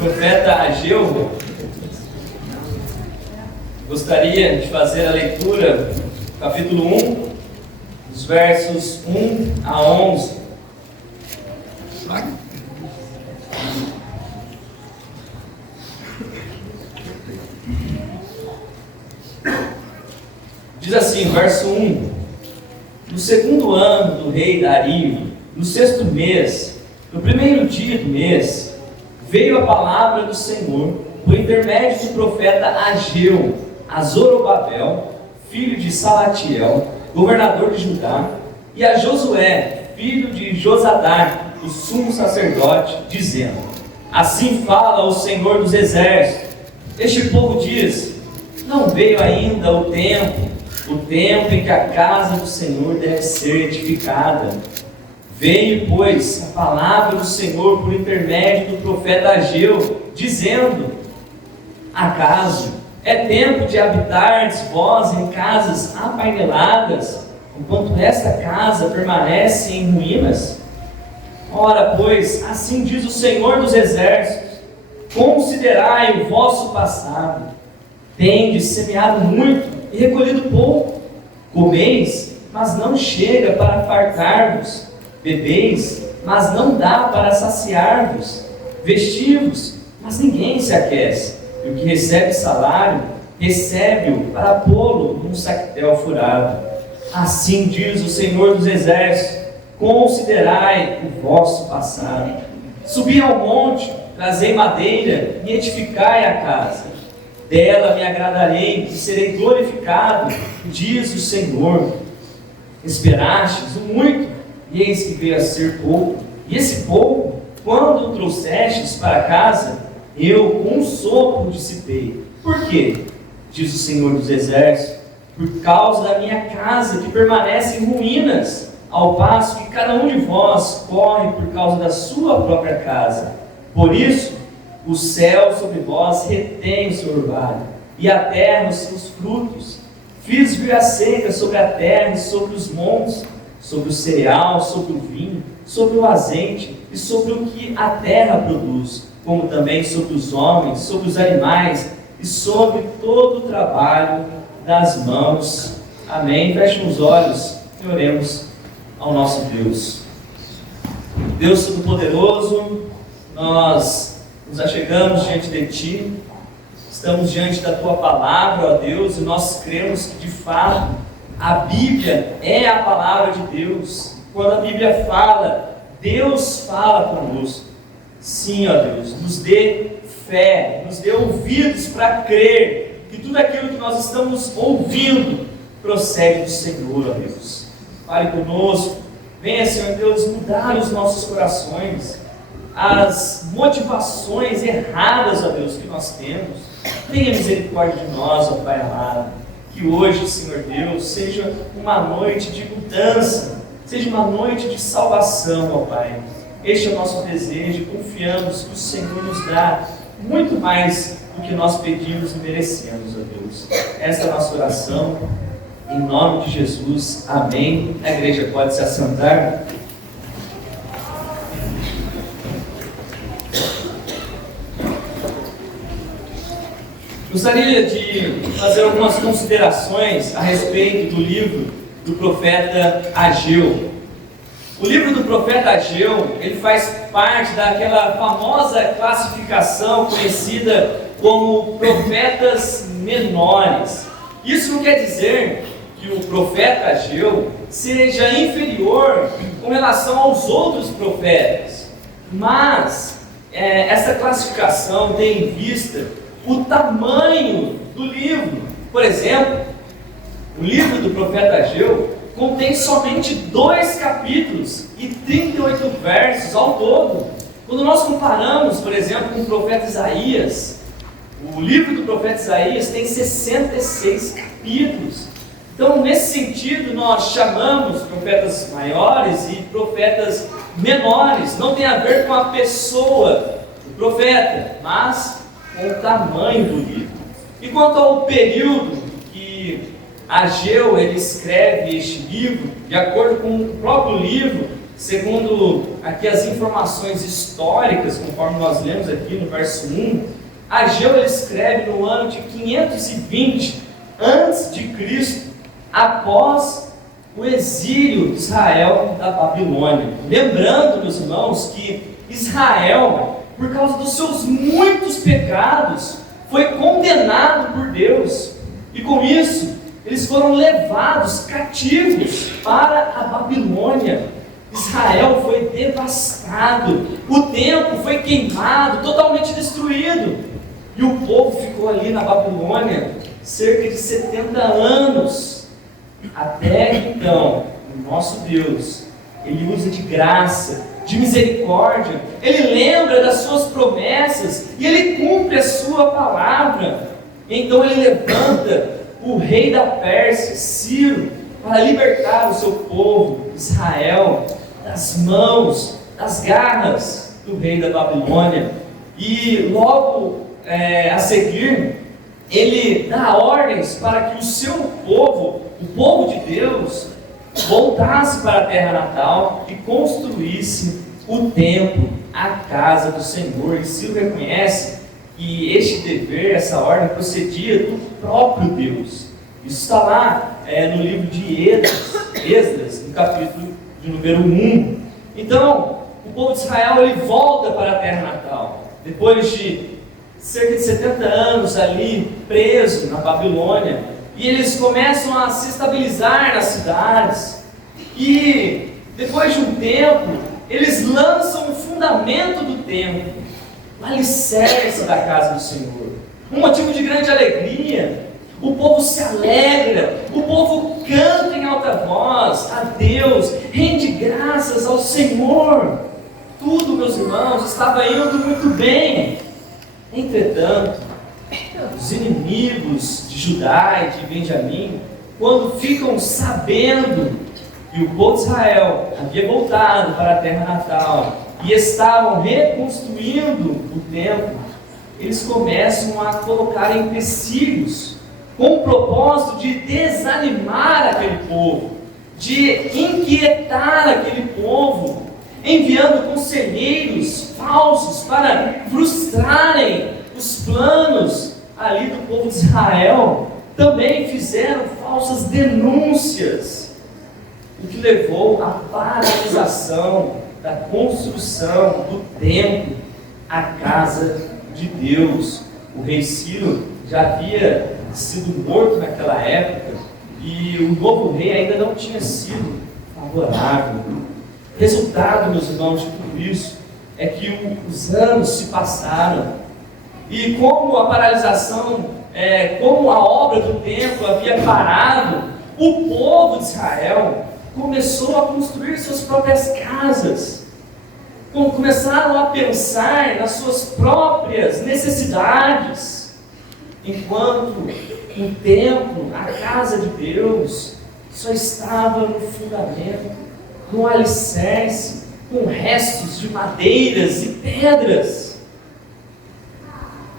profeta Ageu, gostaria de fazer a leitura, capítulo 1, dos versos 1 a 11. Diz assim, verso 1: No segundo ano do rei Dario, no sexto mês, no primeiro dia do mês, veio a palavra do Senhor, por intermédio do profeta Ageu, a Zorobabel, filho de Salatiel, governador de Judá, e a Josué, filho de Josadar, o sumo sacerdote, dizendo: Assim fala o Senhor dos exércitos. Este povo diz: Não veio ainda o tempo em que a casa do Senhor deve ser edificada. Veio, pois, a palavra do Senhor por intermédio do profeta Ageu, dizendo: Acaso é tempo de habitardes vós em casas apaineladas, enquanto esta casa permanece em ruínas? Ora, pois, assim diz o Senhor dos exércitos: Considerai o vosso passado. Tendes semeado muito e recolhido pouco. Comeis, mas não chega para fartar-vos. Bebeis, mas não dá para saciar-vos. Vestivos, mas ninguém se aquece. E o que recebe salário, recebe-o para pô-lo num saquetel furado. Assim diz o Senhor dos exércitos: Considerai o vosso passado. Subi ao monte, trazei madeira e edificai a casa. Dela me agradarei e serei glorificado, diz o Senhor. Esperastes o muito, e eis que veio a ser pouco. E esse pouco, quando o trouxestes para casa, eu com um sopro dissipei. Por quê? Diz o Senhor dos exércitos: Por causa da minha casa, que permanece em ruínas, ao passo que cada um de vós corre por causa da sua própria casa. Por isso, o céu sobre vós retém o seu orvalho, e a terra os seus frutos. Fiz vir a seca sobre a terra e sobre os montes, sobre o cereal, sobre o vinho, sobre o azeite e sobre o que a terra produz, como também sobre os homens, sobre os animais e sobre todo o trabalho das mãos. Amém. Feche os olhos e oremos ao nosso Deus. Deus Todo-Poderoso, nós nos achegamos diante de Ti, estamos diante da Tua Palavra, ó Deus, e nós cremos que de fato a Bíblia é a Palavra de Deus. Quando a Bíblia fala, Deus fala conosco. Sim, ó Deus, nos dê fé, nos dê ouvidos para crer que tudo aquilo que nós estamos ouvindo procede do Senhor, ó Deus. Fale conosco, venha, Senhor Deus, mudar os nossos corações, as motivações erradas, ó Deus, que nós temos. Tenha misericórdia de nós, ó Pai amado. Que hoje, Senhor Deus, seja uma noite de mudança, seja uma noite de salvação, ó Pai. Este é o nosso desejo, confiamos que o Senhor nos dá muito mais do que nós pedimos e merecemos, ó Deus. Esta é a nossa oração, em nome de Jesus. Amém. A igreja pode se assentar. Gostaria de fazer algumas considerações a respeito do livro do profeta Ageu. O livro do profeta Ageu, ele faz parte daquela famosa classificação conhecida como profetas menores. Isso não quer dizer que o profeta Ageu seja inferior com relação aos outros profetas, mas essa classificação tem em vista o tamanho do livro. Por exemplo, o livro do profeta Ageu contém somente 2 capítulos e 38 versos ao todo. Quando nós comparamos, por exemplo, com o profeta Isaías, o livro do profeta Isaías tem 66 capítulos. Então, nesse sentido, nós chamamos profetas maiores e profetas menores. Não tem a ver com a pessoa do profeta, mas com o tamanho do livro. E quanto ao período que Ageu ele escreve este livro, de acordo com o próprio livro, segundo aqui as informações históricas, conforme nós lemos aqui no verso 1, Ageu ele escreve no ano de 520 a.C., após o exílio de Israel da Babilônia. Lembrando, meus irmãos, que Israel, por causa dos seus muitos pecados, foi condenado por Deus. E com isso, eles foram levados cativos para a Babilônia. Israel foi devastado, o templo foi queimado, totalmente destruído. E o povo ficou ali na Babilônia cerca de 70 anos. Até então, o nosso Deus, Ele usa de graça, de misericórdia, Ele lembra das suas promessas e Ele cumpre a sua palavra. Então Ele levanta o rei da Pérsia, Ciro, para libertar o seu povo, Israel, das mãos, das garras do rei da Babilônia. E logo a seguir, ele dá ordens para que o seu povo, o povo de Deus, voltasse para a terra natal e construísse o templo, a casa do Senhor. E Ciro reconhece que este dever, essa ordem, procedia do próprio Deus. Isso está lá no livro de Esdras, no capítulo de número 1. Então, o povo de Israel ele volta para a terra natal, depois de cerca de 70 anos ali preso na Babilônia, e eles começam a se estabilizar nas cidades, e depois de um tempo, eles lançam o fundamento do templo, o alicerce da casa do Senhor, um motivo de grande alegria. O povo se alegra, o povo canta em alta voz a Deus, rende graças ao Senhor. Tudo, meus irmãos, estava indo muito bem. Entretanto, os inimigos de Judá e de Benjamim, quando ficam sabendo que o povo de Israel havia voltado para a terra natal e estavam reconstruindo o templo, eles começam a colocar empecilhos com o propósito de desanimar aquele povo, de inquietar aquele povo, enviando conselheiros falsos para frustrarem os planos ali do povo de Israel. Também fizeram falsas denúncias, o que levou à paralisação da construção do templo, a casa de Deus. O rei Ciro já havia sido morto naquela época e o novo rei ainda não tinha sido favorável. Resultado, meus irmãos, de tudo isso é que os anos se passaram e como a paralisação, como a obra do templo havia parado, o povo de Israel começou a construir suas próprias casas, começaram a pensar nas suas próprias necessidades, enquanto o templo, a casa de Deus, só estava no fundamento, no alicerce, com restos de madeiras e pedras.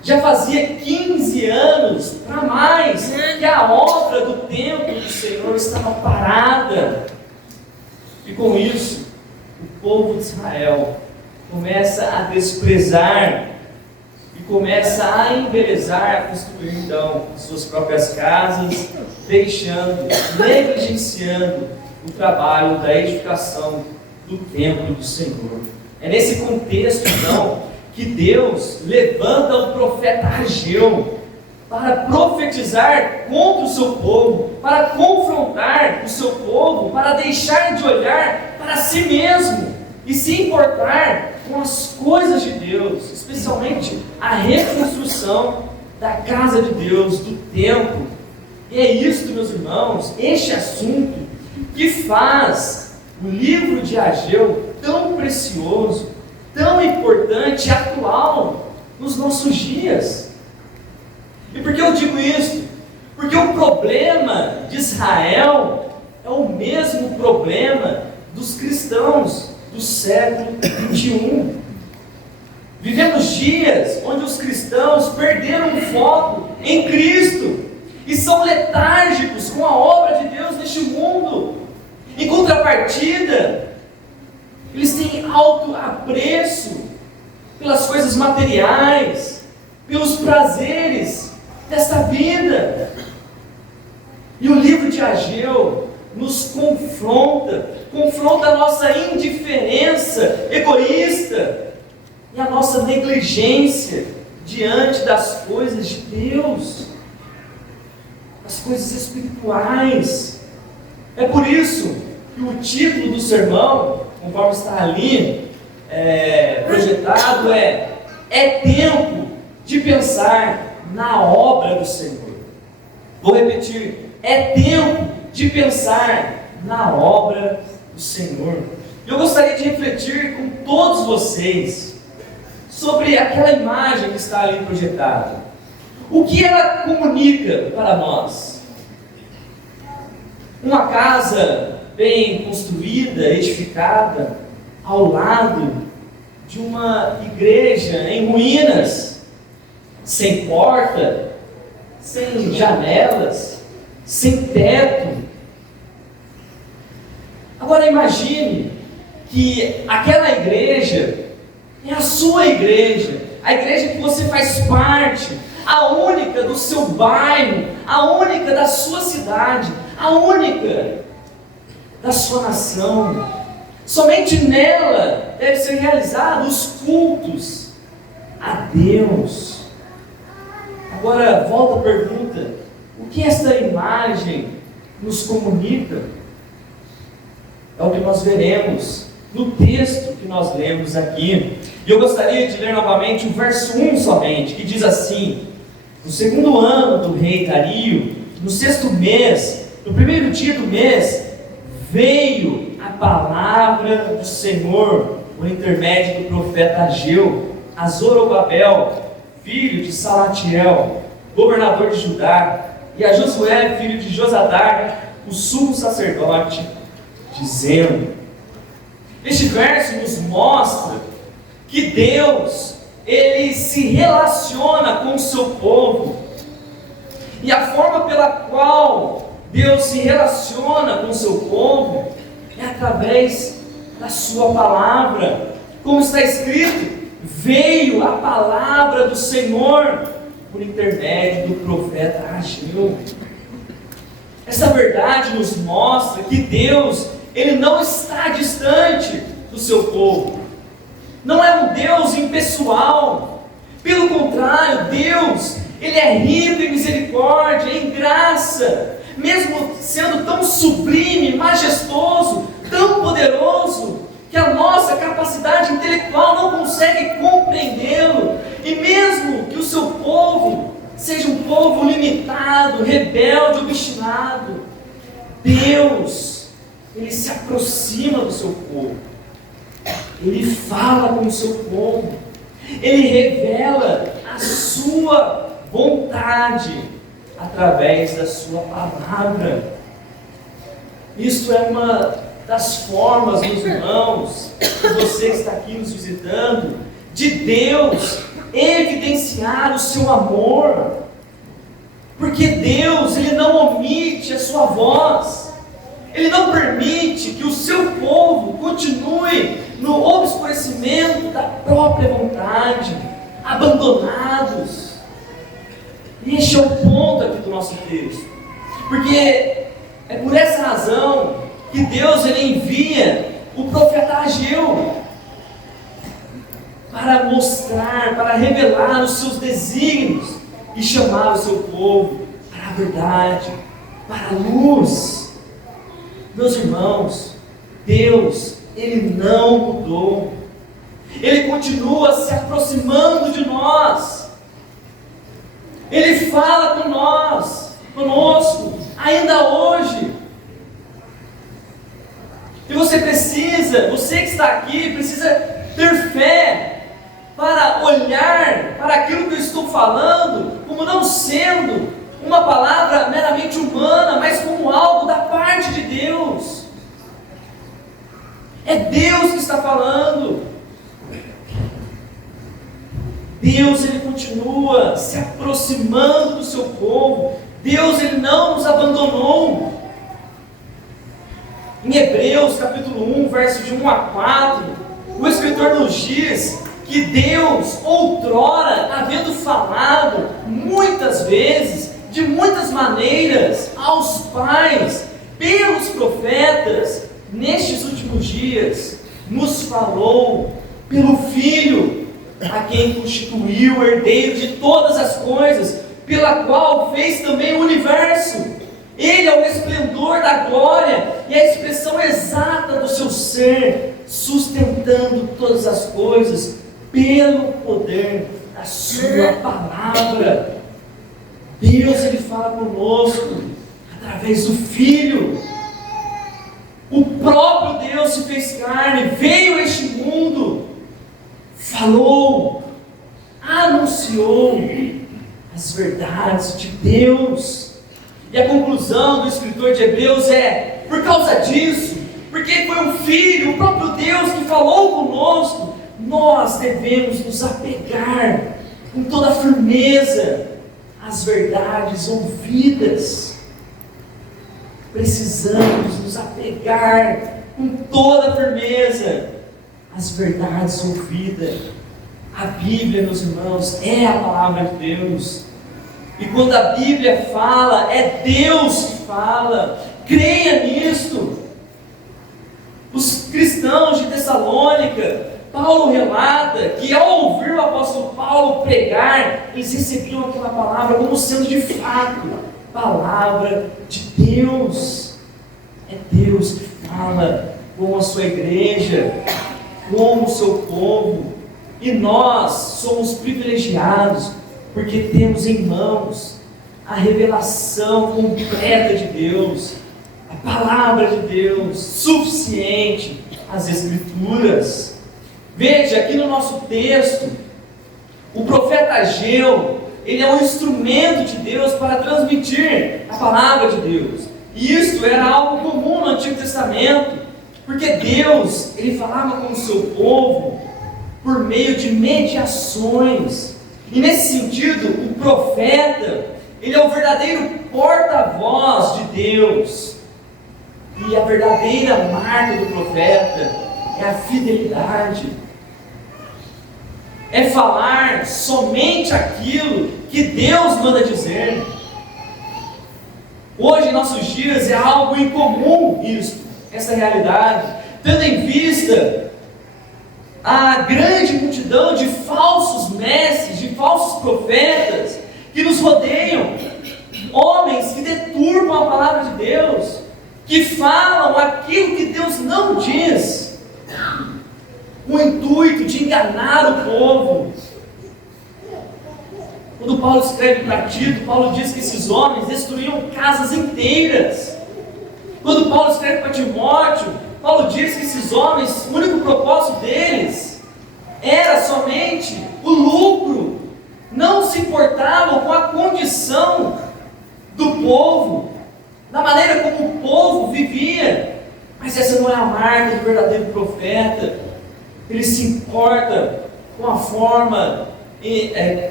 Já fazia 15 anos para mais que a obra do templo do Senhor estava parada. E com isso, o povo de Israel começa a desprezar e começa a embelezar, a construir então suas próprias casas, negligenciando o trabalho da edificação do templo do Senhor. É nesse contexto então que Deus levanta o profeta Ageu para profetizar contra o seu povo, para confrontar o seu povo, para deixar de olhar para si mesmo e se importar com as coisas de Deus, especialmente a reconstrução da casa de Deus, do templo. E é isso, meus irmãos, este assunto que faz o livro de Ageu tão precioso, tão importante e atual nos nossos dias. E por que eu digo isso? Porque o problema de Israel é o mesmo problema dos cristãos do século 21. Vivemos dias onde os cristãos perderam o foco em Cristo e são letárgicos com a obra de Deus neste mundo. Em contrapartida, eles têm alto apreço pelas coisas materiais, pelos prazeres desta vida. E o livro de Ageu nos confronta a nossa indiferença egoísta e a nossa negligência diante das coisas de Deus, as coisas espirituais. É por isso que o título do sermão, conforme está ali projetado, é tempo de pensar na obra do Senhor. Vou repetir, é tempo de pensar na obra do Senhor. Eu gostaria de refletir com todos vocês sobre aquela imagem que está ali projetada. O que ela comunica para nós? Uma casa bem construída, edificada, ao lado de uma igreja em ruínas, sem porta, sem janelas, sem teto. Agora imagine que aquela igreja é a sua igreja, a igreja que você faz parte, a única do seu bairro, a única da sua cidade, a única da sua nação. Somente nela deve ser realizados os cultos a Deus. Agora volta a pergunta: o que esta imagem nos comunica? É o que nós veremos no texto que nós lemos aqui. E eu gostaria de ler novamente o verso 1 somente, que diz assim: no segundo ano do rei Dario, no sexto mês, no primeiro dia do mês, veio a palavra do Senhor por intermédio do profeta Ageu a Zorobabel, filho de Salatiel, governador de Judá, e a Josué, filho de Josadar, o sumo sacerdote, dizendo. Este verso nos mostra que Deus, Ele se relaciona com o seu povo, e a forma pela qual Deus se relaciona com o seu povo é através da sua palavra. Como está escrito, veio a palavra do Senhor por intermédio do profeta Ageu. Essa verdade nos mostra que Deus, Ele não está distante do seu povo. Não é um Deus impessoal. Pelo contrário, Deus, Ele é rico em misericórdia, em graça. Mesmo sendo tão sublime, majestoso, tão poderoso, que a nossa capacidade intelectual não consegue compreendê-lo. E mesmo que o seu povo seja um povo limitado, rebelde, obstinado, Deus, Ele se aproxima do seu povo. Ele fala com o seu povo. Ele revela a sua vontade através da sua palavra. Isto é uma das formas, meus irmãos, que você que está aqui nos visitando, de Deus evidenciar o seu amor. Porque Deus, Ele não omite a sua voz. Ele não permite que o seu povo continue no obscurecimento da própria vontade, abandonados. E este é o ponto aqui do nosso texto. Porque é por essa razão que Deus, Ele envia o profeta Ageu para mostrar, para revelar os seus desígnios e chamar o seu povo para a verdade, para a luz. Meus irmãos, Deus, Ele não mudou. Ele continua se aproximando de nós. Ele fala com nós, conosco, ainda hoje. E você que está aqui, precisa ter fé para olhar para aquilo que eu estou falando como não sendo uma palavra meramente humana, mas como algo da parte de Deus. É Deus que está falando. Deus, Ele continua se aproximando do seu povo. Deus, Ele não nos abandonou. Em Hebreus capítulo 1, verso de 1 a 4, o escritor nos diz que Deus, outrora, havendo falado muitas vezes, de muitas maneiras, aos pais, pelos profetas, nestes últimos dias, nos falou pelo Filho, a quem constituiu o herdeiro de todas as coisas, pela qual fez também o universo. Ele é o esplendor da glória e a expressão exata do seu ser, sustentando todas as coisas pelo poder da sua palavra. Deus, Ele fala conosco através do Filho. O próprio Deus se fez carne, veio a este mundo, falou, anunciou as verdades de Deus. E a conclusão do escritor de Hebreus é: por causa disso, porque foi o Filho, o próprio Deus que falou conosco, nós devemos nos apegar com toda firmeza às verdades ouvidas. Precisamos nos apegar com toda firmeza às verdades ouvidas. A Bíblia, meus irmãos, é a palavra de Deus. E quando a Bíblia fala, é Deus que fala. Creia nisto. Os cristãos de Tessalônica, Paulo relata que ao ouvir o apóstolo Paulo pregar, eles recebiam aquela palavra como sendo de fato palavra de Deus. É Deus que fala com a sua igreja, com o seu povo. E nós somos privilegiados porque temos em mãos a revelação completa de Deus, a palavra de Deus, suficiente, as Escrituras. Veja, aqui no nosso texto, o profeta Ageu, ele é um instrumento de Deus para transmitir a palavra de Deus. E isto era algo comum no Antigo Testamento, porque Deus, ele falava com o seu povo por meio de mediações. E nesse sentido, o profeta, ele é o verdadeiro porta-voz de Deus. E a verdadeira marca do profeta é a fidelidade. É falar somente aquilo que Deus manda dizer. Hoje, em nossos dias, é algo incomum isso, essa realidade, tendo em vista a grande multidão de falsos mestres, de falsos profetas que nos rodeiam, homens que deturpam a palavra de Deus, que falam aquilo que Deus não diz, com o intuito de enganar o povo. Quando Paulo escreve para Tito, Paulo diz que esses homens destruíam casas inteiras. Quando Paulo escreve para Timóteo, Paulo diz que esses homens, o único propósito deles era somente o lucro, não se importavam com a condição do povo, da maneira como o povo vivia. Mas essa não é a marca do verdadeiro profeta. Ele se importa com a forma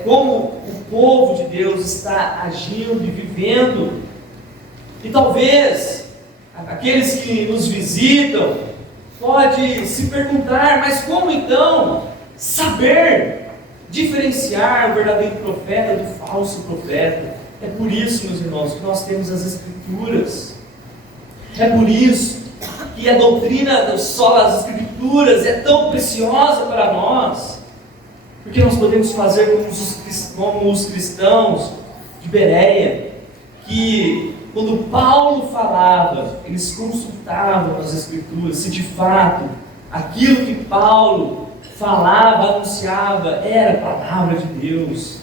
como o povo de Deus está agindo e vivendo. E talvez aqueles que nos visitam pode se perguntar: mas como então saber diferenciar o verdadeiro profeta do falso profeta? É por isso, meus irmãos, que nós temos as Escrituras. É por isso que a doutrina só das Escrituras é tão preciosa para nós, porque nós podemos fazer como os cristãos de Bereia, que quando Paulo falava, eles consultavam as Escrituras, se de fato aquilo que Paulo falava, anunciava, era a palavra de Deus.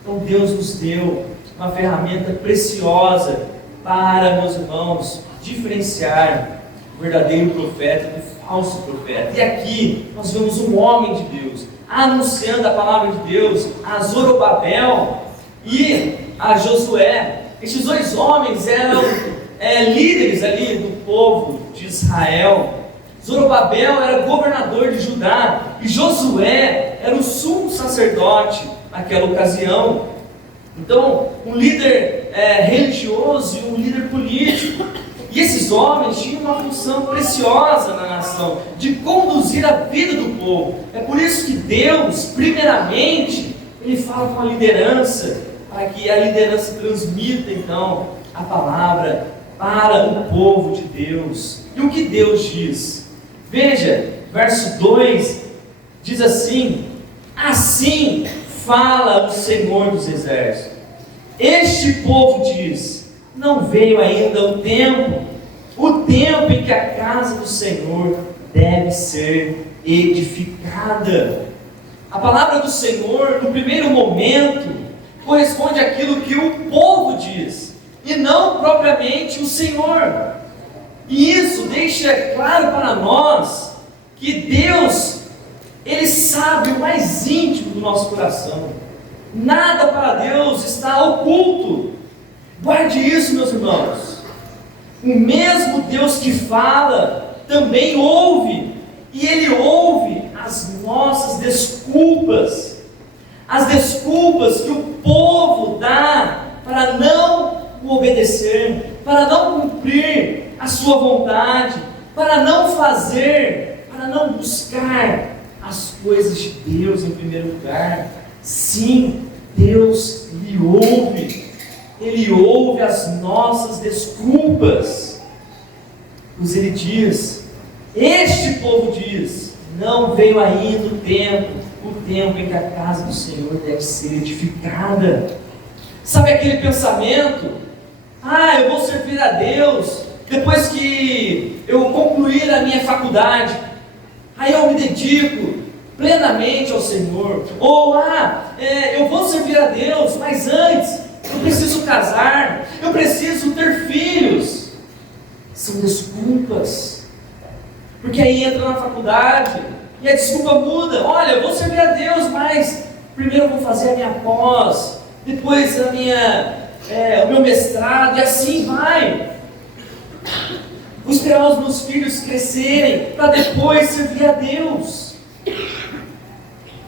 Então Deus nos deu uma ferramenta preciosa para, meus irmãos, diferenciar o verdadeiro profeta do falso profeta. E aqui nós vemos um homem de Deus anunciando a palavra de Deus a Zorobabel e a Josué. Estes dois homens eram líderes ali do povo de Israel. Zorobabel era governador de Judá e Josué era o sumo sacerdote naquela ocasião. Então, um líder religioso e um líder político. E esses homens tinham uma função preciosa na nação, de conduzir a vida do povo. É por isso que Deus, primeiramente, Ele fala com a liderança, para que a liderança transmita então a palavra para o povo de Deus. E o que Deus diz? Veja, verso 2 diz assim: assim fala o Senhor dos Exércitos. Este povo diz: não veio ainda o tempo em que a casa do Senhor deve ser edificada. A palavra do Senhor, no primeiro momento, corresponde àquilo que o povo diz, e não propriamente o Senhor. E isso deixa claro para nós que Deus, Ele sabe o mais íntimo do nosso coração. Nada para Deus está oculto. Guarde isso, meus irmãos. O mesmo Deus que fala, também ouve. E Ele ouve as nossas desculpas. As desculpas que o povo dá para não o obedecer, para não cumprir a sua vontade, para não fazer, para não buscar as coisas de Deus em primeiro lugar. Sim, Deus lhe ouve. Ele ouve as nossas desculpas. Pois Ele diz, este povo diz: não veio ainda o tempo em que a casa do Senhor deve ser edificada. Sabe aquele pensamento? Eu vou servir a Deus depois que eu concluir a minha faculdade. Aí eu me dedico plenamente ao Senhor. Ou, eu vou servir a Deus, mas antes eu preciso casar, eu preciso ter filhos. São desculpas. Porque aí entra na faculdade e a desculpa muda. Olha, eu vou servir a Deus, mas primeiro eu vou fazer a minha pós, depois o meu mestrado, e assim vai. Vou esperar os meus filhos crescerem para depois servir a Deus.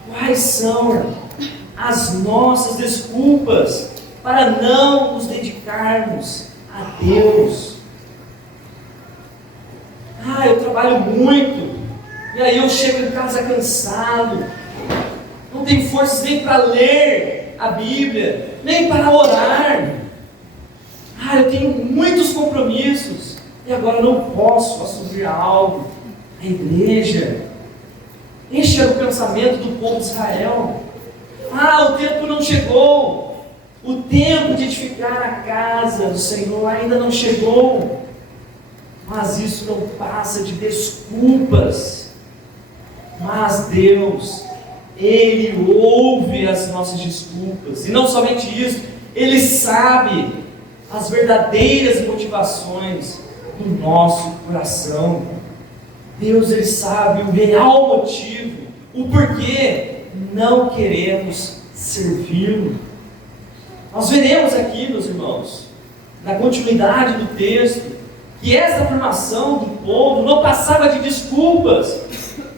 Quais são as nossas desculpas para não nos dedicarmos a Deus? Eu trabalho muito, e aí eu chego em casa cansado, não tenho forças nem para ler a Bíblia, nem para orar. Eu tenho muitos compromissos, e agora não posso assumir algo, a igreja. Este era o pensamento do povo de Israel. O tempo não chegou, o tempo de edificar a casa do Senhor ainda não chegou. Mas isso não passa de desculpas. Mas Deus, Ele ouve as nossas desculpas. E não somente isso, Ele sabe as verdadeiras motivações do nosso coração. Deus, Ele sabe o real motivo, o porquê não queremos servi-lo. Nós veremos aqui, meus irmãos, na continuidade do texto, que essa afirmação do povo não passava de desculpas,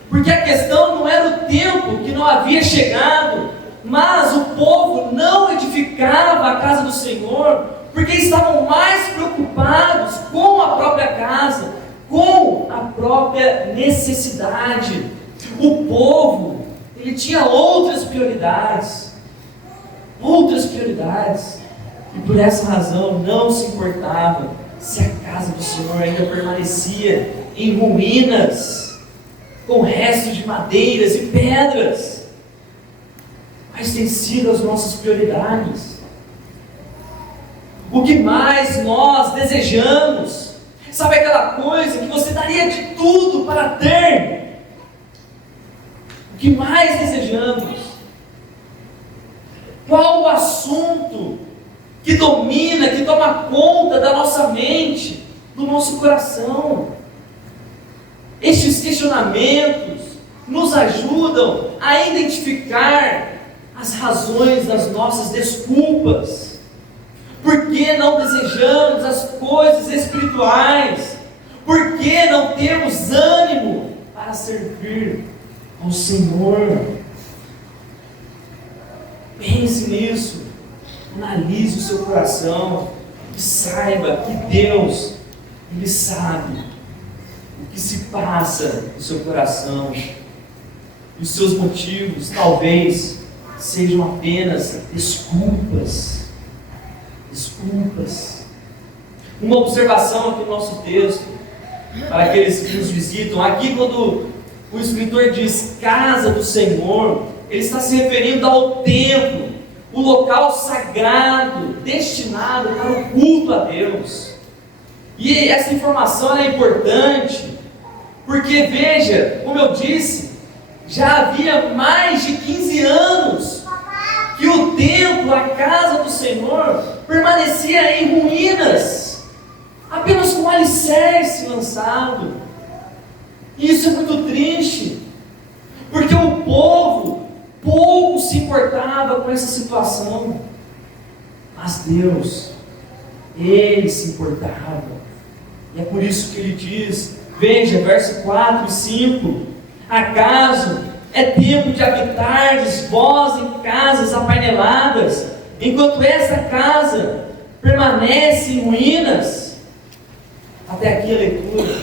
porque a questão não era o tempo que não havia chegado, mas o povo não edificava a casa do Senhor, porque estavam mais preocupados com a própria casa, com a própria necessidade. O povo, ele tinha outras prioridades, e por essa razão não se importava se a casa do Senhor ainda permanecia em ruínas, com restos de madeiras e pedras. Quais têm sido as nossas prioridades? O que mais nós desejamos? Sabe aquela coisa que você daria de tudo para ter? O que mais desejamos? Qual o assunto que domina, que toma conta da nossa mente, do nosso coração? Estes questionamentos nos ajudam a identificar as razões das nossas desculpas. Por que não desejamos as coisas espirituais? Por que não temos ânimo para servir ao Senhor? Pense nisso, analise o seu coração e saiba que Deus, Ele sabe o que se passa no seu coração. E os seus motivos talvez sejam apenas desculpas. Desculpas. Uma observação aqui no nosso texto, para aqueles que nos visitam. Aqui, quando o escritor diz casa do Senhor, ele está se referindo ao templo, o local sagrado, destinado para o culto a Deus. E essa informação é importante, porque veja, como eu disse, já havia mais de 15 anos que o templo, a casa do Senhor, permanecia em ruínas, apenas com um alicerce lançado. E isso é muito triste, porque o povo pouco se importava com essa situação, mas Deus, Ele se importava. E é por isso que Ele diz, veja, verso 4 e 5: acaso é tempo de habitardes vós em casas apaineladas, enquanto essa casa permanece em ruínas? Até aqui a leitura.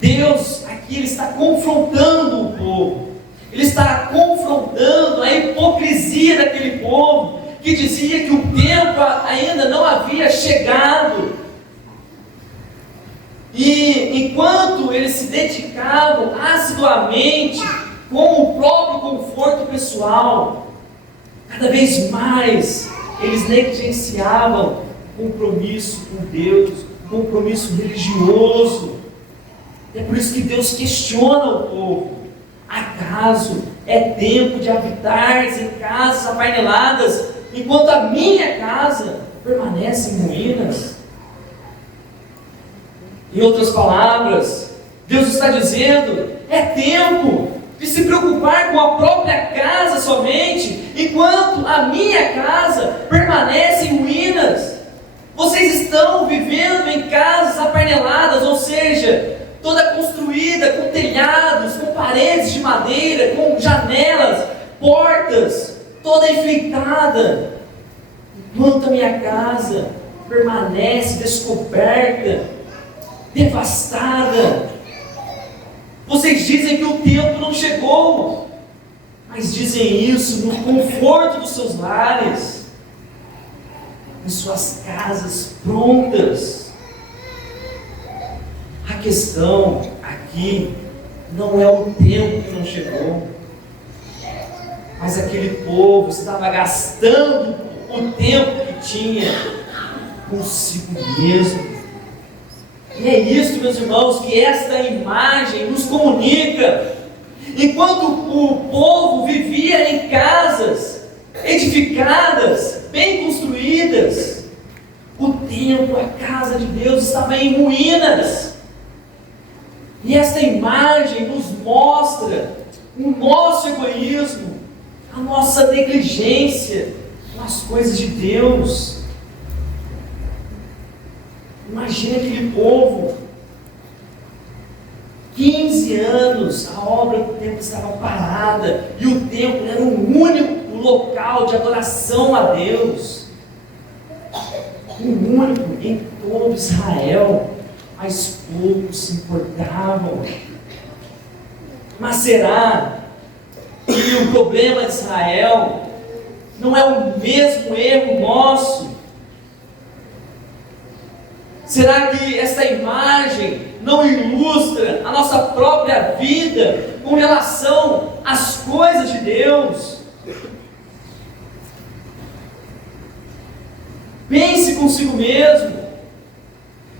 Deus aqui Ele está confrontando o povo. Ele está confrontando a hipocrisia daquele povo que dizia que o tempo ainda não havia chegado. E enquanto eles se dedicavam assiduamente com o próprio conforto pessoal, cada vez mais eles negligenciavam o compromisso com Deus, o compromisso religioso. É por isso que Deus questiona o povo: acaso é tempo de habitar em casas apaineladas, enquanto a minha casa permanece em ruínas? Em outras palavras, Deus está dizendo: é tempo de se preocupar com a própria casa somente, enquanto a minha casa permanece em ruínas. Vocês estão vivendo em casas apaineladas, ou seja, toda construída com telhados, com paredes de madeira, com janelas, portas, toda enfeitada, enquanto a minha casa permanece descoberta, devastada. Vocês dizem que o tempo não chegou, mas dizem isso no conforto dos seus lares, em suas casas prontas. A questão aqui não é o tempo que não chegou, mas aquele povo estava gastando o tempo que tinha consigo mesmo. E é isso, meus irmãos, que esta imagem nos comunica. Enquanto o povo vivia em casas edificadas, bem construídas, o templo, a casa de Deus, estava em ruínas. E esta imagem nos mostra o nosso egoísmo, a nossa negligência com as coisas de Deus. Imagina aquele povo, 15 anos, a obra do templo estava parada, e o templo era o único local de adoração a Deus, o único em todo Israel, mas poucos se importavam. Mas será que o problema de Israel não é o mesmo erro nosso? Será que essa imagem não ilustra a nossa própria vida com relação às coisas de Deus? Pense consigo mesmo.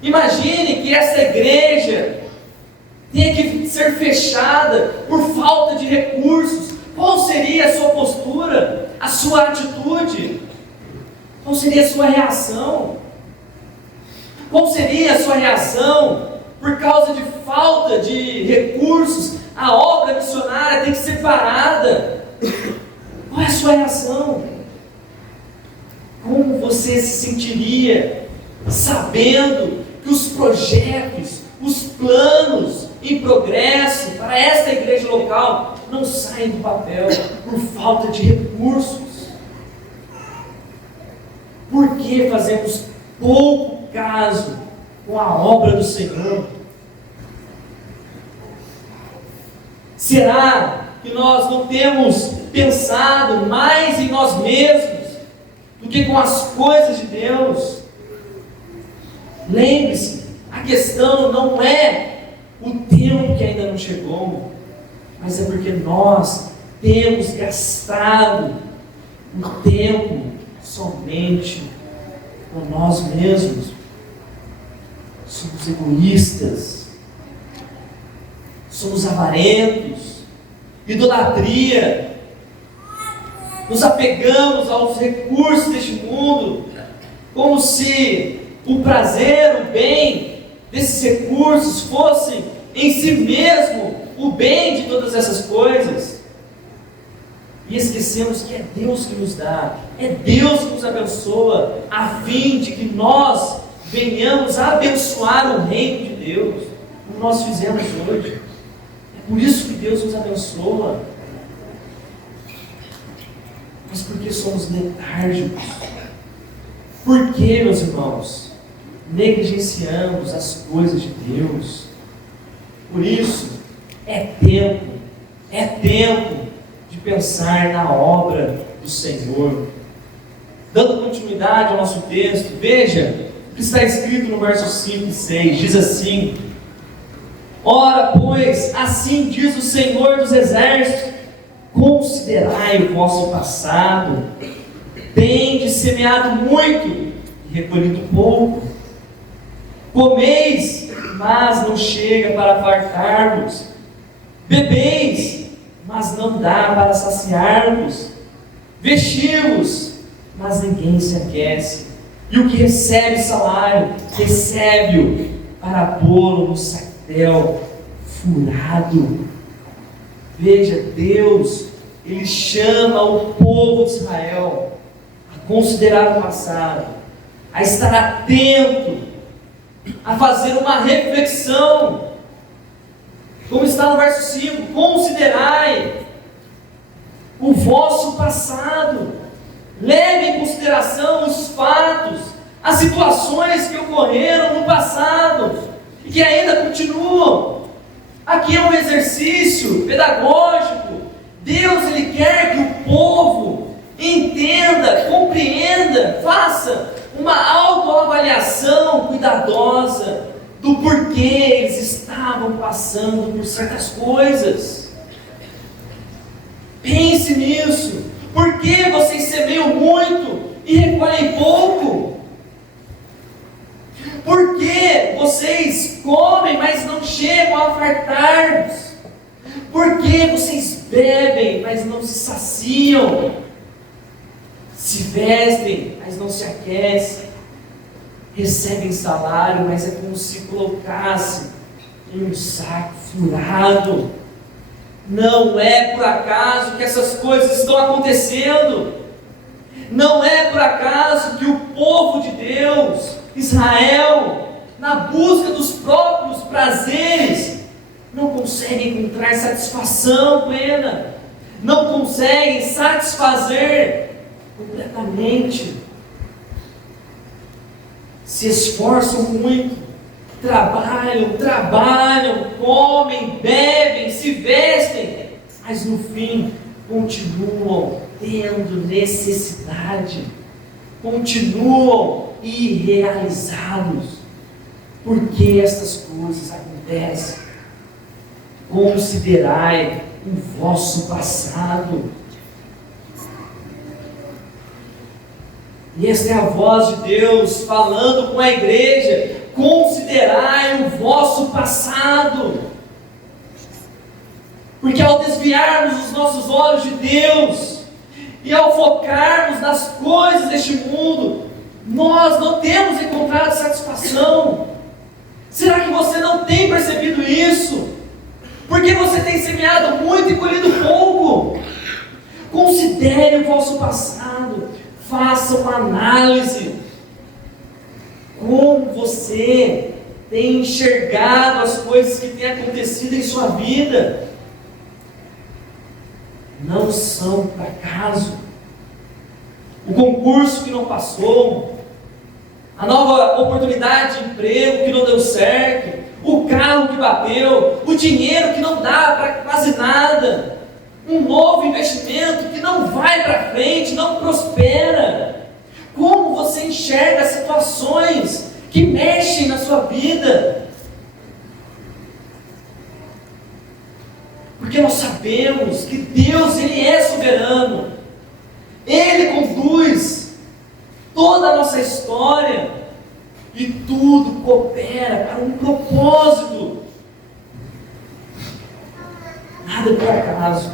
Imagine que essa igreja tenha que ser fechada por falta de recursos. Qual seria a sua postura, a sua atitude? Qual seria a sua reação? Qual seria a sua reação por causa de falta de recursos? A obra missionária tem que ser parada. Qual é a sua reação? Como você se sentiria sabendo que os projetos, os planos em progresso para esta igreja local não saem do papel por falta de recursos? Por que fazemos pouco caso com a obra do Senhor? Será que nós não temos pensado mais em nós mesmos do que com as coisas de Deus? Lembre-se, a questão não é o tempo que ainda não chegou, mas é porque nós temos gastado o tempo somente com nós mesmos. Somos egoístas, somos avarentos, idolatria, nos apegamos aos recursos deste mundo, como se o prazer, o bem desses recursos fossem em si mesmo o bem de todas essas coisas. E esquecemos que é Deus que nos dá, é Deus que nos abençoa, a fim de que nós venhamos a abençoar o reino de Deus, como nós fizemos hoje. É por isso que Deus nos abençoa. Mas por que somos letárgicos? Por que, meus irmãos, negligenciamos as coisas de Deus? Por isso, é tempo de pensar na obra do Senhor. Dando continuidade ao nosso texto, veja o que está escrito no verso 5 e 6, diz assim: ora, pois, assim diz o Senhor dos Exércitos, considerai o vosso passado, tendes semeado muito e recolhido pouco, comeis, mas não chega para fartar-vos, bebeis, mas não dá para saciar-vos, vestimos, mas ninguém se aquece, e o que recebe salário, recebe-o para pô-lo no sactel furado. Veja, Deus, Ele chama o povo de Israel a considerar o passado, a estar atento, a fazer uma reflexão, como está no verso 5, considerai o vosso passado, leve em consideração os fatos, as situações que ocorreram no passado e que ainda continuam. Aqui é um exercício pedagógico. Deus, Ele quer que o povo entenda, compreenda, faça uma autoavaliação cuidadosa do porquê eles estavam passando por certas coisas. Pense nisso. Por que vocês semeiam muito e recolhem pouco? Por que vocês comem, mas não chegam a fartar-vos? Por que vocês bebem, mas não se saciam? Se vestem, mas não se aquecem? Recebem salário, mas é como se colocasse em um saco furado. Não é por acaso que essas coisas estão acontecendo. Não é por acaso que o povo de Deus, Israel, na busca dos próprios prazeres, não consegue encontrar satisfação plena, não conseguem satisfazer completamente. Se esforçam muito, trabalham, comem, bebem, se vestem, mas no fim continuam tendo necessidade, continuam irrealizados. Por que estas coisas acontecem? Considerai o vosso passado. E esta é a voz de Deus falando com a igreja. Considerai o vosso passado. Porque ao desviarmos os nossos olhos de Deus e ao focarmos nas coisas deste mundo, nós não temos encontrado satisfação. Será que você não tem percebido isso? Porque você tem semeado muito e colhido pouco. Considere o vosso passado. Faça uma análise. Como você tem enxergado as coisas que têm acontecido em sua vida? Não são por acaso. O concurso que não passou, a nova oportunidade de emprego que não deu certo, o carro que bateu, o dinheiro que não dá para quase nada, um novo investimento que não vai para frente, não prospera. Como você enxerga situações que mexem na sua vida? Porque nós sabemos que Deus, Ele é soberano, Ele conduz toda a nossa história e tudo coopera para um propósito. Nada por acaso.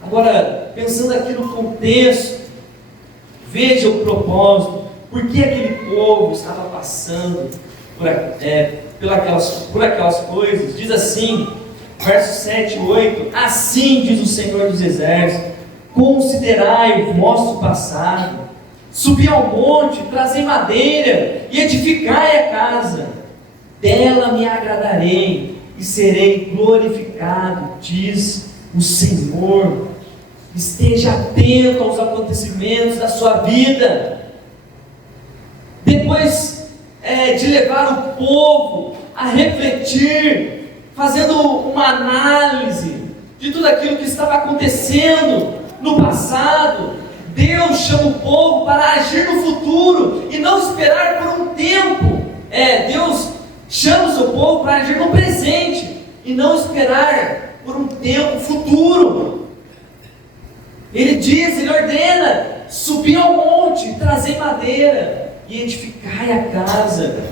Agora, pensando aqui no contexto, veja o propósito, por que aquele povo estava passando por aquelas coisas. Diz assim, versos 7 e 8: assim diz o Senhor dos Exércitos, considerai o vosso passado, subi ao monte, trazei madeira e edificai a casa, dela me agradarei e serei glorificado, diz o Senhor. Esteja atento aos acontecimentos da sua vida. Depois de levar o povo a refletir, fazendo uma análise de tudo aquilo que estava acontecendo no passado, Deus chama o povo para agir no futuro e não esperar por um tempo. Deus chama o seu povo para agir no presente e não esperar por um tempo futuro. Ele diz, Ele ordena: subi ao monte, trazei madeira e edificai a casa.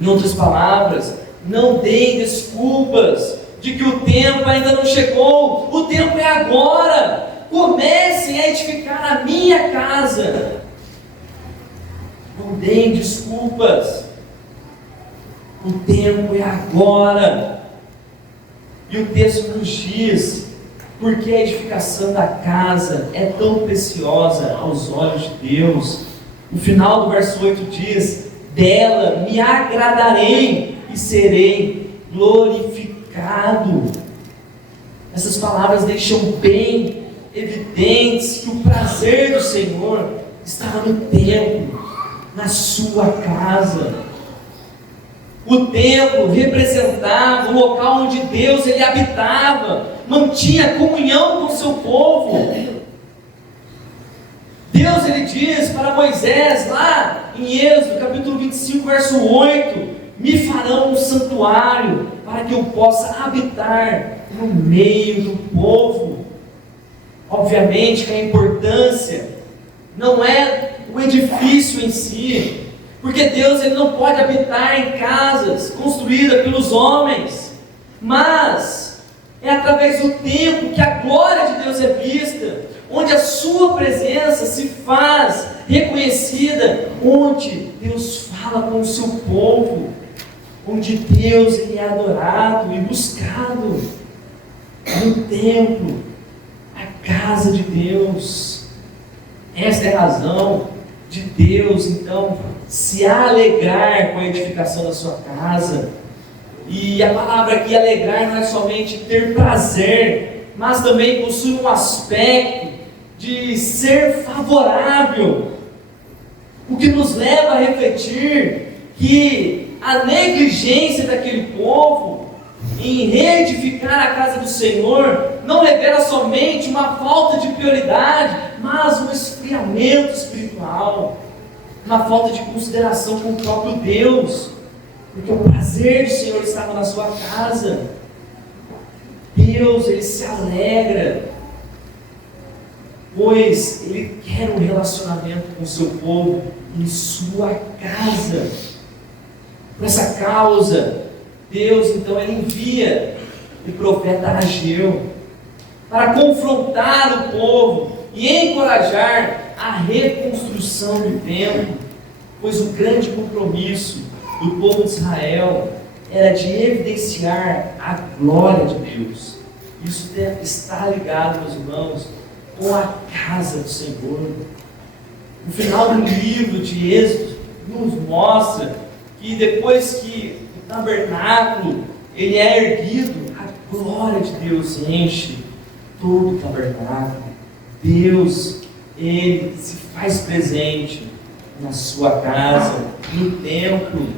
Em outras palavras, não deem desculpas de que o tempo ainda não chegou. O tempo é agora. Comecem a edificar a minha casa. Não deem desculpas. O tempo é agora. E o texto nos diz porque a edificação da casa é tão preciosa aos olhos de Deus. No final do verso 8 diz: dela me agradarei e serei glorificado. Essas palavras deixam bem evidentes que o prazer do Senhor estava no templo, na sua casa. O templo representava o local onde Deus Ele habitava, mantinha comunhão com o seu povo. Deus Ele diz para Moisés, lá em Êxodo capítulo 25, verso 8: me farão um santuário para que eu possa habitar no meio do povo. Obviamente que a importância não é o edifício em si, porque Deus Ele não pode habitar em casas construídas pelos homens, mas é através do templo que a glória de Deus é vista, onde a sua presença se faz reconhecida, onde Deus fala com o seu povo, onde Deus Ele é adorado e buscado, no templo, a casa de Deus. Esta é a razão de Deus, então, se alegrar com a edificação da sua casa. E a palavra aqui, alegrar, não é somente ter prazer, mas também possui um aspecto de ser favorável, o que nos leva a refletir que a negligência daquele povo em reedificar a casa do Senhor não revela somente uma falta de prioridade, mas um esfriamento espiritual, uma falta de consideração com o próprio Deus, porque o prazer do Senhor estava na sua casa. Deus, Ele se alegra, pois Ele quer um relacionamento com o seu povo em sua casa. Por essa causa, Deus então Ele envia o profeta Ageu para confrontar o povo e encorajar a reconstrução do templo, pois o grande compromisso do povo de Israel era de evidenciar a glória de Deus. Isso está ligado, meus irmãos, com a casa do Senhor. No final do livro de Êxodo nos mostra que depois que o tabernáculo ele é erguido, a glória de Deus enche todo o tabernáculo. Deus, Ele se faz presente na sua casa, no templo.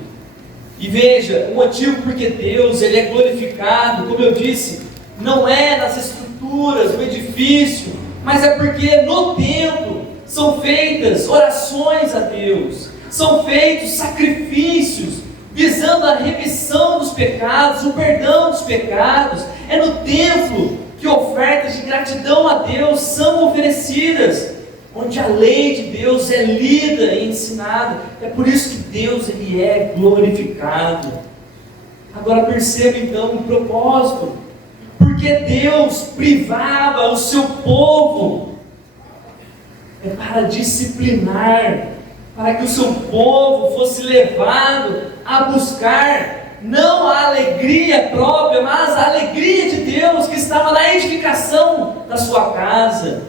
E veja, o motivo porque Deus ele é glorificado, como eu disse, não é nas estruturas do edifício, mas é porque no templo são feitas orações a Deus, são feitos sacrifícios visando a remissão dos pecados, o perdão dos pecados. É no templo que ofertas de gratidão a Deus são oferecidas, onde a lei de Deus é lida e ensinada. É por isso que Deus ele é glorificado. Agora perceba então o propósito. Porque Deus privava o seu povo, é para disciplinar, para que o seu povo fosse levado a buscar não a alegria própria, mas a alegria de Deus que estava na edificação da sua casa.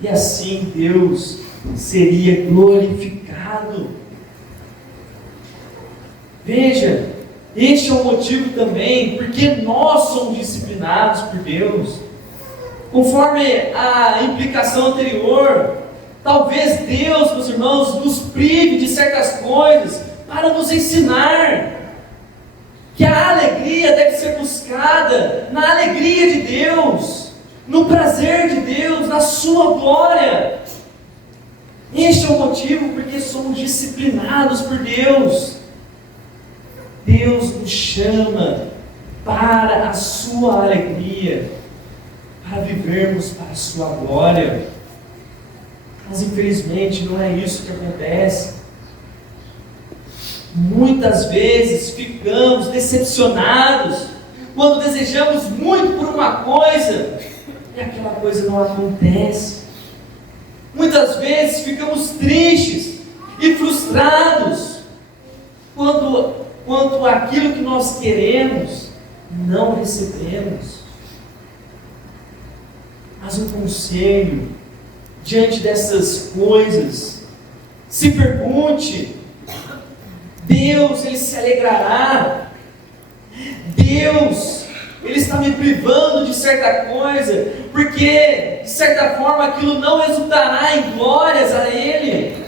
E assim Deus seria glorificado. Veja, este é o motivo também porque nós somos disciplinados por Deus. Conforme a implicação anterior, talvez Deus, meus irmãos, nos prive de certas coisas para nos ensinar que a alegria deve ser buscada na alegria de Deus, no prazer de Deus, na sua glória. Este é o motivo porque somos disciplinados por Deus. Deus nos chama para a sua alegria, para vivermos para a sua glória. Mas infelizmente não é isso que acontece. Muitas vezes ficamos decepcionados quando desejamos muito por uma coisa e aquela coisa não acontece. Muitas vezes ficamos tristes e frustrados quando aquilo que nós queremos não recebemos. Mas um conselho diante dessas coisas, se pergunte: Deus ele se alegrará? Deus ele está me privando de certa coisa porque de certa forma aquilo não resultará em glórias a Ele?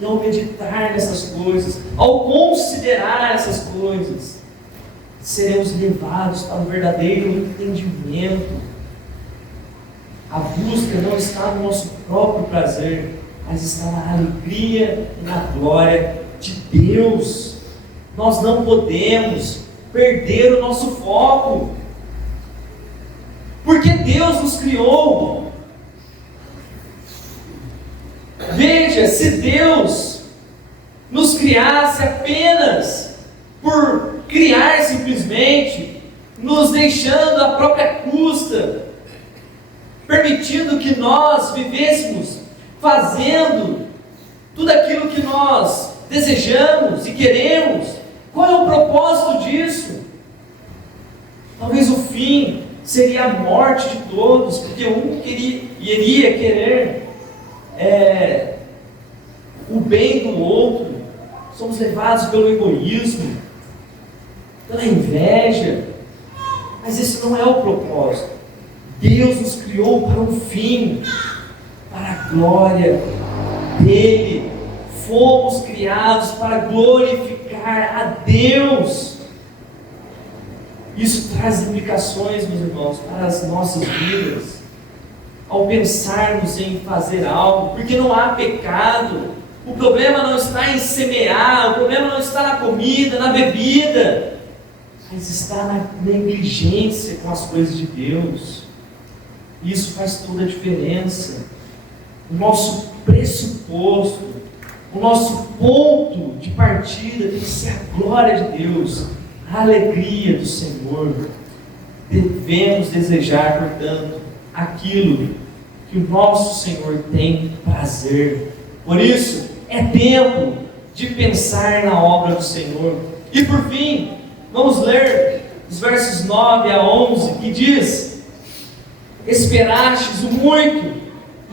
E ao meditar nessas coisas, ao considerar essas coisas, seremos levados para um verdadeiro entendimento. A busca não está no nosso próprio prazer, mas está na alegria e na glória de Deus. Nós não podemos perder o nosso foco, porque Deus nos criou. Veja, se Deus nos criasse apenas por criar simplesmente, nos deixando à própria custa, permitindo que nós vivêssemos fazendo tudo aquilo que nós desejamos e queremos, qual é o propósito disso? Talvez o fim seria a morte de todos, porque um iria querer o bem do outro. Somos levados pelo egoísmo, pela inveja, mas esse não é o propósito. Deus nos criou para um fim, para a glória dele. Fomos criados para glorificar a Deus. Isso traz implicações, meus irmãos, para as nossas vidas. Ao pensarmos em fazer algo, porque não há pecado, o problema não está em semear, o problema não está na comida, na bebida, mas está na negligência com as coisas de Deus. Isso faz toda a diferença. O nosso pressuposto, o nosso ponto de partida tem que ser a glória de Deus, a alegria do Senhor. Devemos desejar, portanto, aquilo que o nosso Senhor tem prazer. Por isso, é tempo de pensar na obra do Senhor. E por fim, vamos ler os versos 9 a 11, que diz: esperastes o muito,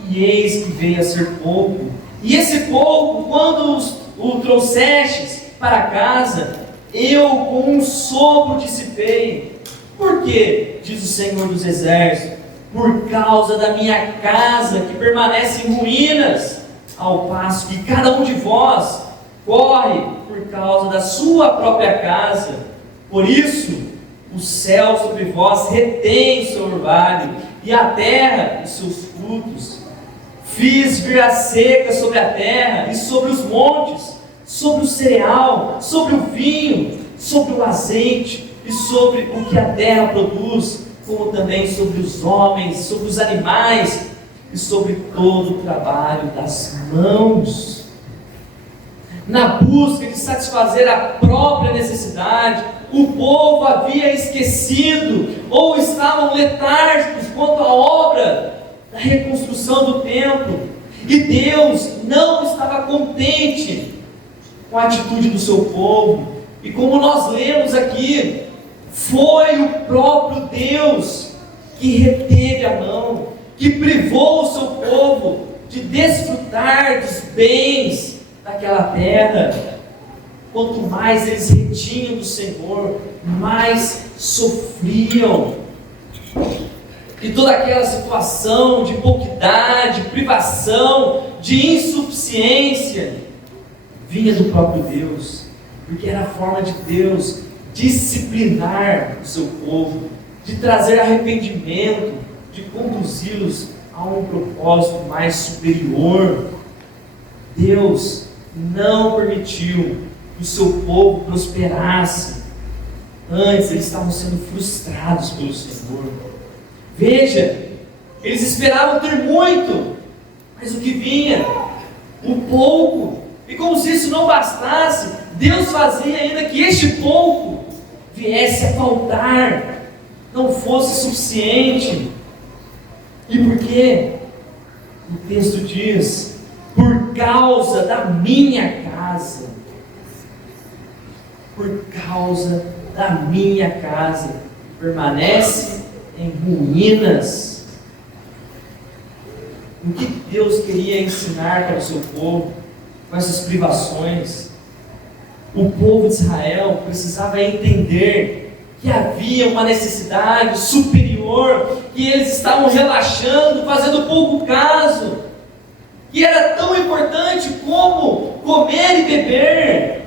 e eis que veio a ser pouco. E esse pouco, quando o trouxestes para casa, eu com um sopro dissipei. Por quê? Diz o Senhor dos Exércitos: por causa da minha casa que permanece em ruínas, ao passo que cada um de vós corre por causa da sua própria casa. Por isso, o céu sobre vós retém seu orvalho, e a terra os seus frutos. Fiz vir a seca sobre a terra e sobre os montes, sobre o cereal, sobre o vinho, sobre o azeite e sobre o que a terra produz, como também sobre os homens, sobre os animais e sobre todo o trabalho das mãos. Na busca de satisfazer a própria necessidade, o povo havia esquecido ou estavam letárgicos quanto à obra da reconstrução do templo, e Deus não estava contente com a atitude do seu povo. E como nós lemos aqui, foi o próprio Deus que reteve a mão, que privou o seu povo de desfrutar dos bens daquela terra. Quanto mais eles retinham do Senhor, mais sofriam. E toda aquela situação de pouquidade, privação, de insuficiência, vinha do próprio Deus, porque era a forma de Deus disciplinar o seu povo, de trazer arrependimento, de conduzi-los a um propósito mais superior. Deus não permitiu que o seu povo prosperasse. Antes, eles estavam sendo frustrados pelo Senhor. Veja, eles esperavam ter muito, mas o que vinha? O pouco. E como se isso não bastasse, Deus fazia ainda que este pouco viesse a faltar, não fosse suficiente. E por quê? O texto diz: por causa da minha casa. Por causa da minha casa, permanece em ruínas. O que Deus queria ensinar para o seu povo com essas privações? O povo de Israel precisava entender que havia uma necessidade superior, que eles estavam relaxando, fazendo pouco caso, que era tão importante como comer e beber.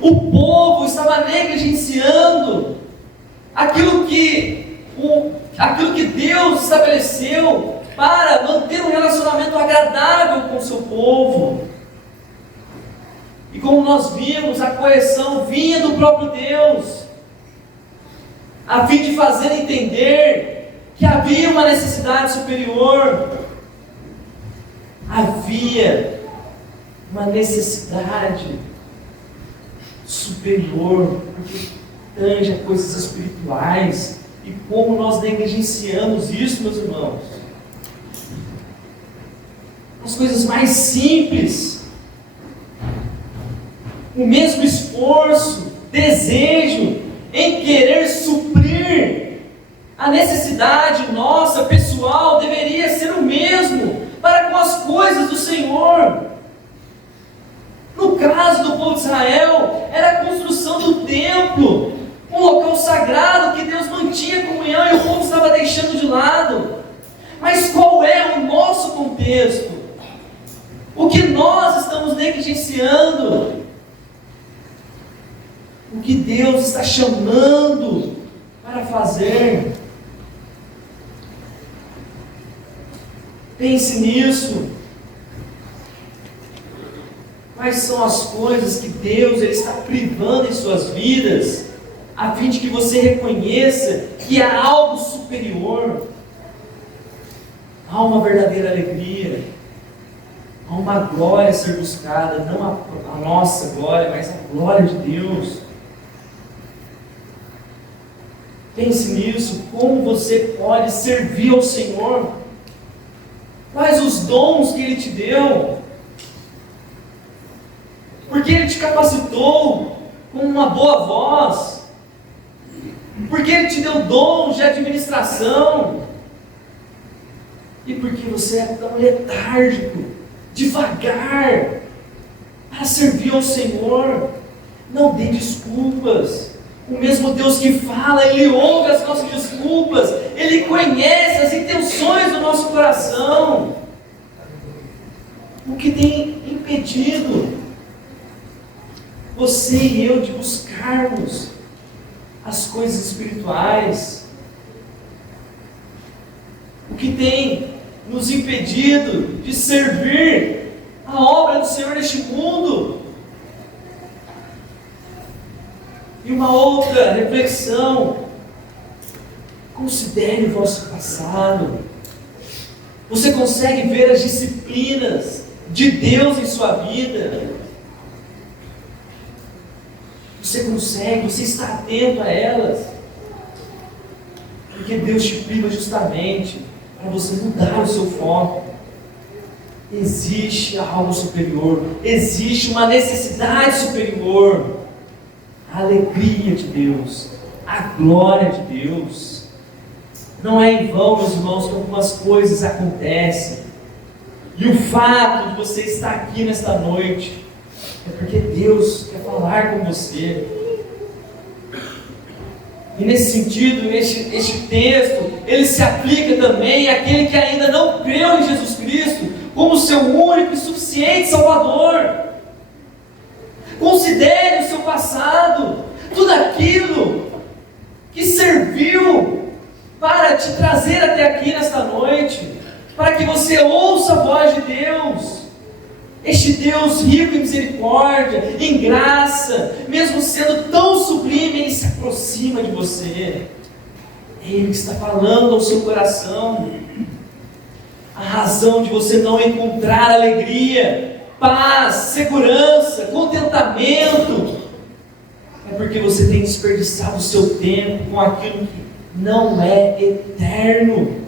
O povo estava negligenciando aquilo que Deus estabeleceu para manter um relacionamento agradável com o seu povo. E como nós vimos, a correção vinha do próprio Deus, a fim de fazer entender que havia uma necessidade superior. Havia uma necessidade superior, porque tange a coisas espirituais. E como nós negligenciamos isso, meus irmãos? As coisas mais simples, o mesmo esforço, desejo em querer suprir a necessidade nossa, pessoal, deveria ser o mesmo para com as coisas do Senhor. No caso do povo de Israel, era a construção do templo, um local sagrado que Deus mantinha comunhão e o povo estava deixando de lado. Mas qual é o nosso contexto? O que nós estamos negligenciando? O que Deus está chamando para fazer? Pense nisso. Quais são as coisas que Deus ele está privando em suas vidas, a fim de que você reconheça que há algo superior, há uma verdadeira alegria, há uma glória a ser buscada, não a nossa glória, mas a glória de Deus. Pense nisso, como você pode servir ao Senhor, quais os dons que Ele te deu, porque Ele te capacitou com uma boa voz, porque Ele te deu dons de administração, e porque você é tão letárgico, devagar, para servir ao Senhor. Não dê desculpas. O mesmo Deus que fala, Ele ouve as nossas desculpas, Ele conhece as intenções do nosso coração. O que tem impedido você e eu de buscarmos as coisas espirituais? O que tem nos impedido de servir a obra do Senhor neste mundo? E uma outra reflexão: considere o vosso passado. Você consegue ver as disciplinas de Deus em sua vida? Você consegue, você está atento a elas? Porque Deus te priva justamente para você mudar o seu foco. Existe algo superior, existe uma necessidade superior. A alegria de Deus, a glória de Deus. Não é em vão, meus irmãos, que algumas coisas acontecem. E o fato de você estar aqui nesta noite é porque Deus quer falar com você. E nesse sentido, este texto, ele se aplica também àquele que ainda não creu em Jesus Cristo como seu único e suficiente Salvador. Considere o seu passado, tudo aquilo que serviu para te trazer até aqui nesta noite, para que você ouça a voz de Deus. Este Deus rico em misericórdia, em graça, mesmo sendo tão sublime, Ele se aproxima de você. É Ele que está falando ao seu coração. A razão de você não encontrar alegria, paz, segurança, contentamento, é porque você tem desperdiçado o seu tempo com aquilo que não é eterno.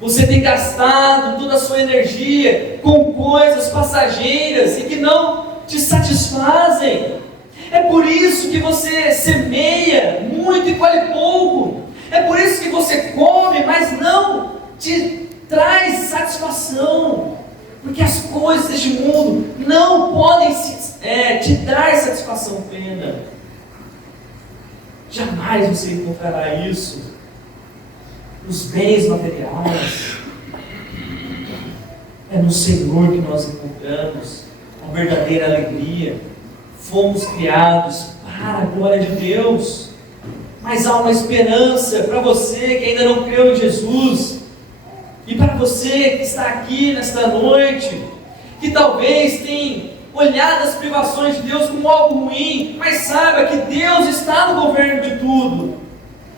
Você tem gastado toda a sua energia com coisas passageiras e que não te satisfazem. É por isso que você semeia muito e colhe pouco. É por isso que você come, mas não te traz satisfação. Porque as coisas deste mundo não podem te dar satisfação plena. Jamais você encontrará isso nos bens materiais. É no Senhor que nós encontramos a verdadeira alegria. Fomos criados para a glória de Deus. Mas há uma esperança para você que ainda não creu em Jesus, e para você que está aqui nesta noite, que talvez tenha olhado as privações de Deus como algo ruim, mas saiba que Deus está no governo de tudo,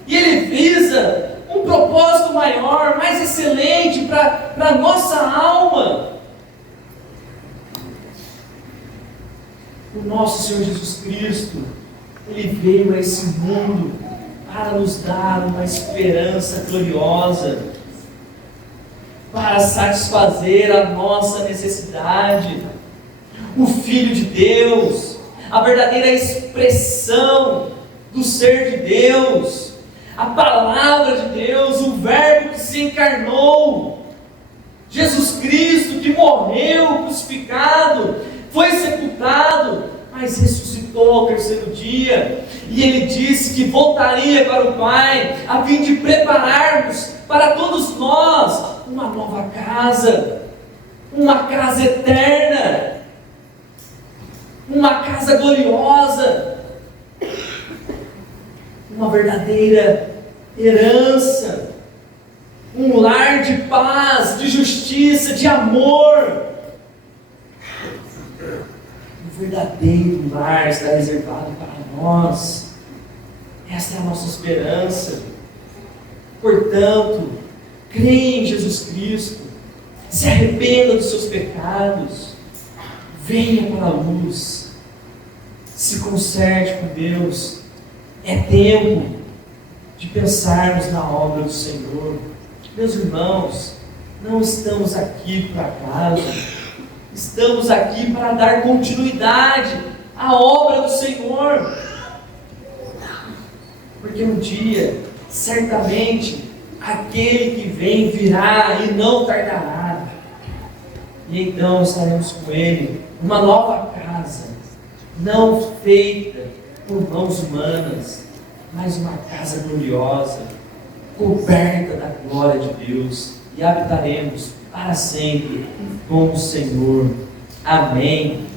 e Ele visa um propósito maior, mais excelente para a nossa alma. O nosso Senhor Jesus Cristo, Ele veio a esse mundo para nos dar uma esperança gloriosa, para satisfazer a nossa necessidade. O Filho de Deus, a verdadeira expressão do ser de Deus, a palavra de Deus, o Verbo que se encarnou, Jesus Cristo, que morreu crucificado, foi sepultado, mas ressuscitou ao terceiro dia, e Ele disse que voltaria para o Pai, a fim de prepararmos para todos nós uma nova casa, uma casa eterna, uma casa gloriosa, uma verdadeira herança, um lar de paz, de justiça, de amor. O verdadeiro lar está reservado para nós. Esta é a nossa esperança. Portanto, creia em Jesus Cristo, se arrependa dos seus pecados, venha para a luz, se conserte com Deus. É tempo de pensarmos na obra do Senhor. Meus irmãos, não estamos aqui por acaso, estamos aqui para dar continuidade à obra do Senhor, porque um dia, certamente, aquele que vem virá e não tardará, e então estaremos com Ele, uma nova casa, não feita por mãos humanas, mas uma casa gloriosa, coberta da glória de Deus, e habitaremos para sempre com o Senhor. Amém